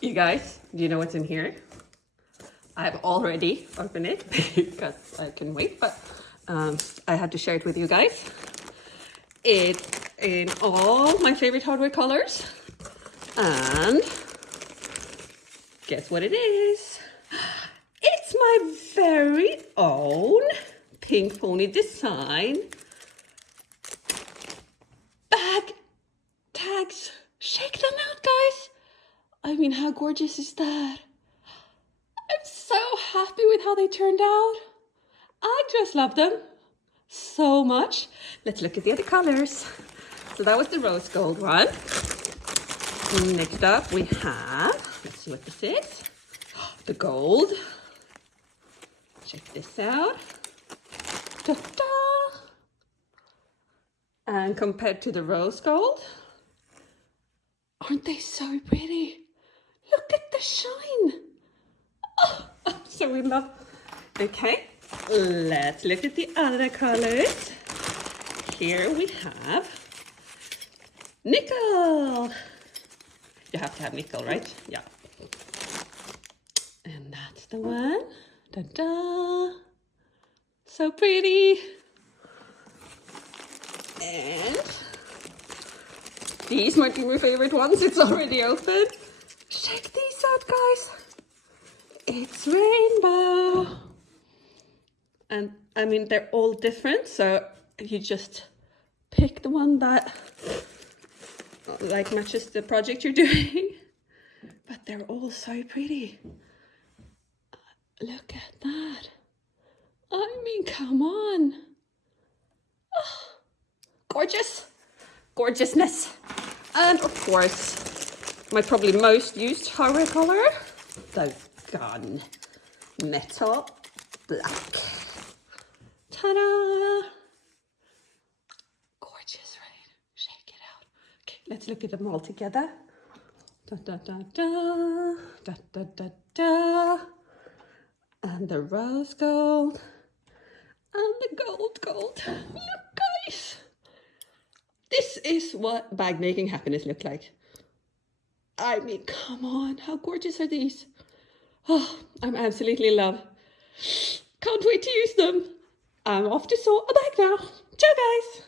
You guys, do you know what's in here? I've already opened it because I couldn't wait, but I had to share it with you guys. It's in all my favorite hardware colors. And guess what it is? It's my very own Pink Pony design bag tags. Check them out, guys. I mean, how gorgeous is that? I'm so happy with how they turned out. I just love them so much. Let's look at the other colors. So that was the rose gold one. Next up we have, let's see what this is. The gold. Check this out. Ta-da! And compared to the rose gold, aren't they so pretty? Look at the shine. Oh, I'm so in love. Okay, let's look at the other colors. Here we have nickel. You have to have nickel, right? Yeah. And that's the one. Ta-da! So pretty. And these might be my favorite ones. It's already open. Check these out, guys. It's rainbow. And I mean, they're all different. So you just pick the one that like matches the project you're doing. But they're all so pretty. Look at that. I mean, come on. Oh, gorgeous. Gorgeousness. And of course, my probably most used hardware color, the gun metal black. Ta-da! Gorgeous, right? Check it out. Okay, let's look at them all together. Da da da da da da da da. And the rose gold and the gold. Look, guys. This is what bag making happiness look like. I mean, come on, how gorgeous are these? Oh, I'm absolutely in love. Can't wait to use them. I'm off to sew a bag now. Ciao, guys.